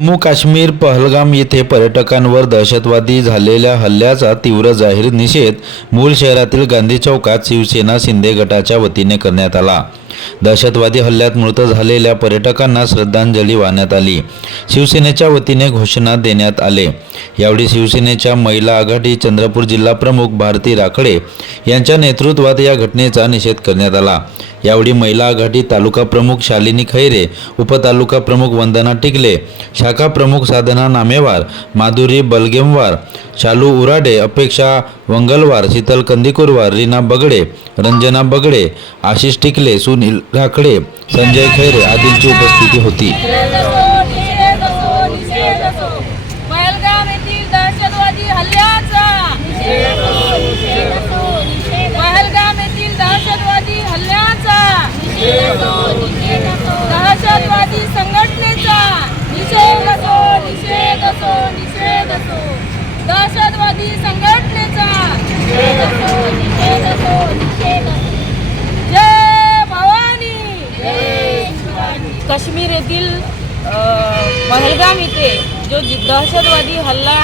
जम्मू काश्मीर पहलगाम येथे पर्यटकांवर दहशतवादी झालेल्या हल्ल्याचा तीव्र जाहीर निषेध मूळ शहरातील गांधी चौकात शिवसेना शिंदे गटाच्या वतीने करण्यात आला. दहशतवादी हल्ल्यात मृत झालेल्या पर्यटकांना श्रद्धांजली वाहण्यात आली. शिवसेनेच्या वतीने घोषणा देण्यात आले. यावेळी शिवसेनेच्या महिला आघाडी चंद्रपूर जिल्हा प्रमुख भारती राखडे यांच्या नेतृत्वात या घटनेचा निषेध करण्यात आला. यावेळी महिला आघाडी तालुका प्रमुख शालिनी खैरे उपतालुका प्रमुख वंदना टिकले शाखा प्रमुख साधना नामेवार माधुरी बलगेमवार शालू उराडे अपेक्षा वंगलवार शीतल कंदीकुरवार रीना बगडे रंजना बगडे आशिष टिकले सुनील राखडे संजय खैरे आदींची उपस्थिती होती. दहशतवादी हल्ल्याचा दहशतवादी संघटनेचा निषेध असो निषेध असो निषेध असो दहशतवादी संघटनेचा निषेध असो निषेध असो निषेध असो जय भवानी काश्मीर येथील पहलगाम येथे जो दहशतवादी हल्ला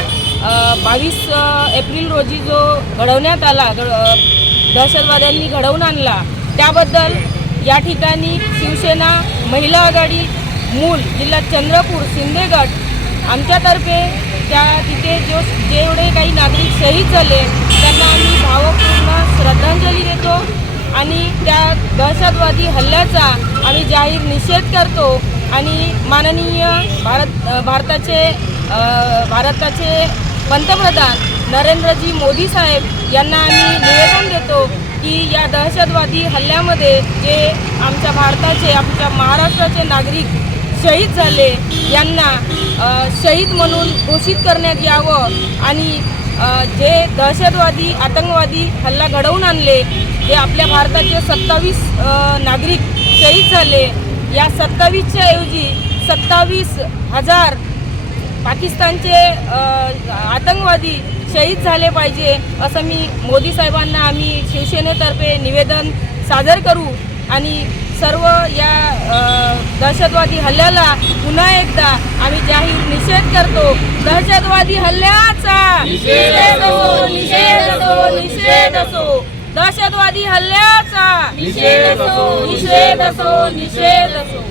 बावीस एप्रिल रोजी जो घडवण्यात आला दहशतवाद्यांनी घडवून आणला त्याबद्दल या ठिकाणी शिवसेना महिला आघाडी मूल जिल्हा चंद्रपूर सिंदेगड आमच्यातर्फे त्या तिथे जो जेवढे काही नागरिक शहीद झाले त्यांना आम्ही भावपूर्ण दहशतवादी हल्ल्याचा आम्ही जाहीर निषेध करतो आणि माननीय भारत भारताचे भारताचे पंतप्रधान नरेंद्रजी मोदी साहेब यांना आम्ही निवेदन देतो की या दहशतवादी हल्ल्यामध्ये जे आमच्या भारताचे आमच्या महाराष्ट्राचे नागरिक शहीद झाले यांना शहीद म्हणून घोषित करण्यात यावं आणि जे दहशतवादी आतंकवादी हल्ला घडवून आणले जे आपल्या भारताचे सत्तावीस नागरिक शहीद झाले. या सत्तावीसच्या ऐवजी सत्तावीस हजार पाकिस्तानचे आतंकवादी शहीद झाले पाहिजे असं मी मोदी साहेबांना आम्ही शिवसेनेतर्फे निवेदन सादर करू आणि सर्व या दहशतवादी हल्ल्याला पुन्हा एकदा आम्ही जाहीर निषेध करतो. दहशतवादी हल्ल्याचा निषेध असो निषेध असो निषेध असो. दहशतवादी हल्ल्याचा. निषेध असो निषेध असो निषेध असो.